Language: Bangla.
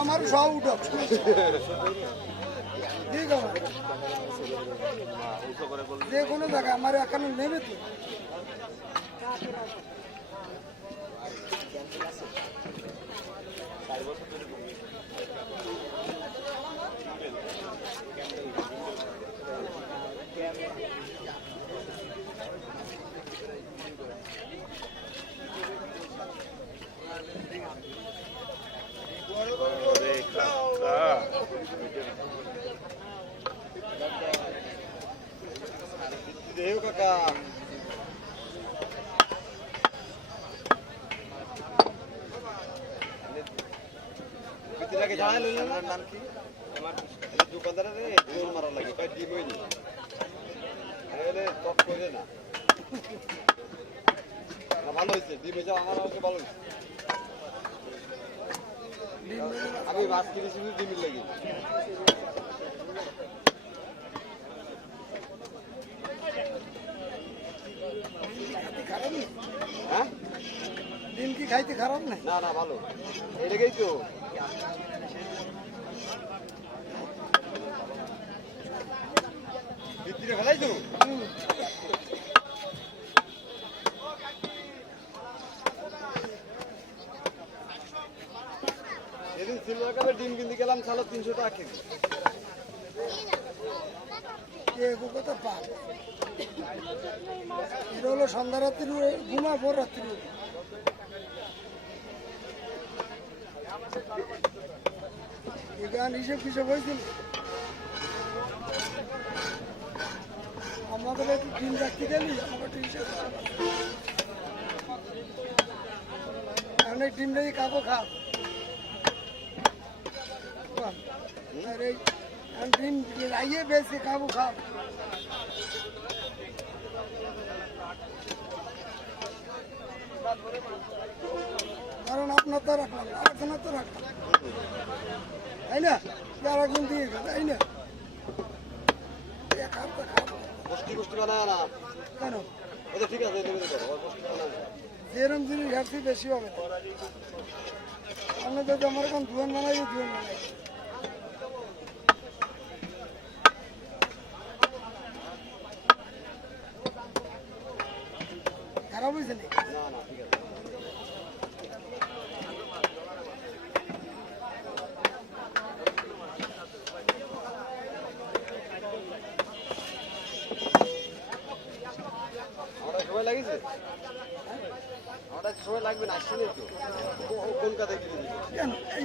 আমার সব উঠো যে কোনো জায়গায় আমার এখানে নেবে তো কাকা নাম কি আমার দোকানদারের জোর মারা লাগে কয় ডিম হয়নি টপ করে না ভালো হয়েছে ডিম হয়েছে আমার আমাকে ভালো হয়েছে আমি মাছ কিনেছি ডিমের লাগে হ্যাঁ ডিম কি খাইতে খারাপ না না না ভালো এটাকেই তো ভিতরে ফেলাই তো এদিন সিলভার কাপের ডিম কিনতে গেলাম 350 টাকা কেজি কথা পাক এটা হলো সন্ধ্যা রাত্রি ঘুমা ভোর রাত্রি গান হিসেব হিসেব হয়েছিল আমাদের একটু ডিম রাখতে গেলি আমাকে একটু হিসেব অনেক ডিম রেখে কাকো খাও আর এই ডিম রাইয়ে বেশি কাকো খাও কারণ আপনার তো রাখলাম আরেকজনের তো রাখলাম তাই না যারা একজন দিয়ে তাই না কেন ঠিক আছে যেরকম জিনিস ঘাটতি বেশি হবে আমরা যদি আমার এখন ধুয়ান বানাই ধুয়ান বানাই খারাপ হয়েছে না সময় লাগিয়েছে আমার সময় লাগবে না আসছে তো কলকাতায় কিনে কেন এই